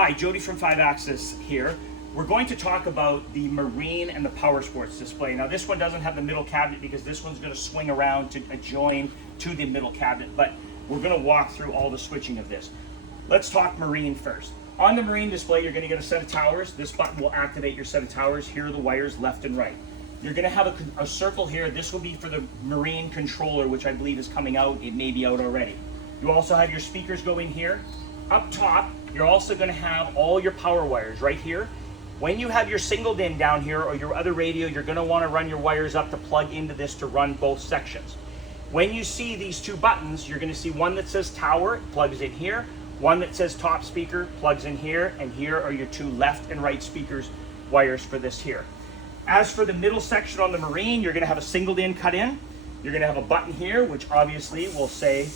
Hi, Jody from 5-Axis here. We're going to talk about the Marine and the Powersports display. Now this one doesn't have the middle cabinet because this one's going to swing around to join to the middle cabinet, but we're going to walk through all the switching of this. Let's talk Marine first. On the Marine display, you're going to get a set of towers. This button will activate your set of towers. Here are the wires left and right. You're going to have a circle here. This will be for the Marine controller, which I believe is coming out. It may be out already. You also have your speakers going here. Up top, you're also going to have all your power wires right here. When you have your singled in down here or your other radio, you're going to want to run your wires up to plug into this to run both sections. When you see these two buttons, you're going to see one that says tower, it plugs in here. One that says top speaker, plugs in here. And here are your two left and right speakers wires for this here. As for the middle section on the Marine, you're going to have a singled in cut in. You're going to have a button here, which obviously will say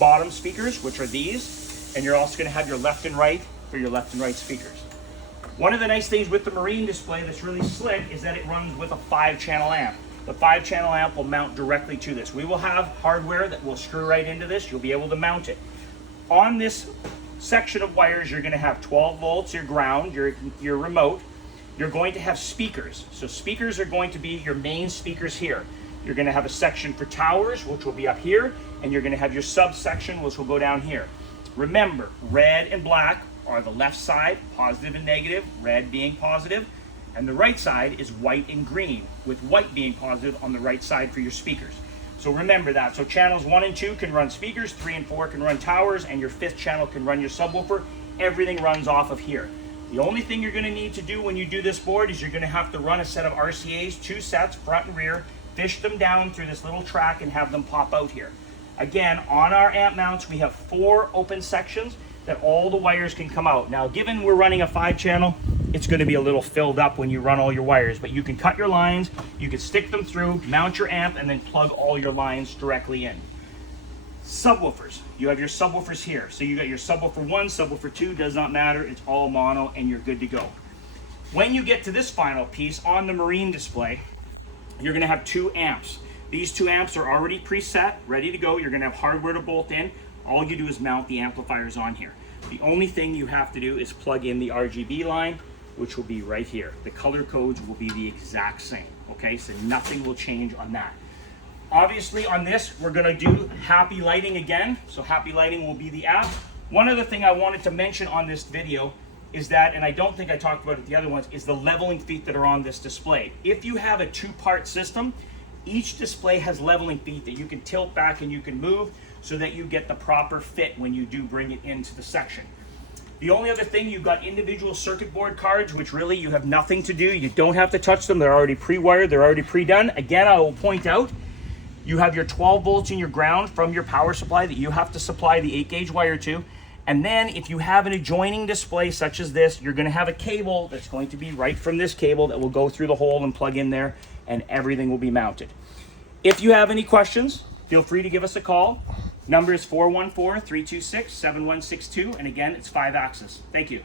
bottom speakers, which are these. And you're also going to have your left and right for your left and right speakers. One of the nice things with the Marine display that's really slick is that it runs with a 5-channel amp. The 5-channel amp will mount directly to this. We will have hardware that will screw right into this. You'll be able to mount it. On this section of wires, you're going to have 12 volts, your ground, your remote. You're going to have speakers. So speakers are going to be your main speakers here. You're going to have a section for towers, which will be up here, and you're going to have your subsection, which will go down here. Remember, red and black are the left side, positive and negative, red being positive, and the right side is white and green, with white being positive on the right side for your speakers. So remember that. So channels 1 and 2 can run speakers, 3 and 4 can run towers, and your 5th channel can run your subwoofer. Everything runs off of here. The only thing you're going to need to do when you do this board is you're going to have to run a set of RCAs, 2 sets, front and rear, fish them down through this little track and have them pop out here. Again, on our amp mounts, we have 4 open sections that all the wires can come out. Now, given we're running a 5-channel, it's going to be a little filled up when you run all your wires, but you can cut your lines, you can stick them through, mount your amp, and then plug all your lines directly in. Subwoofers. You have your subwoofers here. So you got your subwoofer 1, subwoofer 2, does not matter. It's all mono, and you're good to go. When you get to this final piece on the Marine display, you're going to have 2 amps. These 2 amps are already preset, ready to go. You're going to have hardware to bolt in. All you do is mount the amplifiers on here. The only thing you have to do is plug in the RGB line, which will be right here. The color codes will be the exact same, okay? So nothing will change on that. Obviously on this, we're going to do Happy Lighting again. So Happy Lighting will be the app. One other thing I wanted to mention on this video is that, and I don't think I talked about it the other ones, is the leveling feet that are on this display. If you have a 2-part system, each display has leveling feet that you can tilt back and you can move so that you get the proper fit when you do bring it into the section. The only other thing, you've got individual circuit board cards, which really you have nothing to do. You don't have to touch them. They're already pre-wired. They're already pre-done. Again, I will point out, you have your 12 volts in your ground from your power supply that you have to supply the 8-gauge wire to. And then if you have an adjoining display such as this, you're going to have a cable that's going to be right from this cable that will go through the hole and plug in there, and everything will be mounted. If you have any questions, feel free to give us a call. Number is 414-326-7162, and again, it's 5-Axis. Thank you.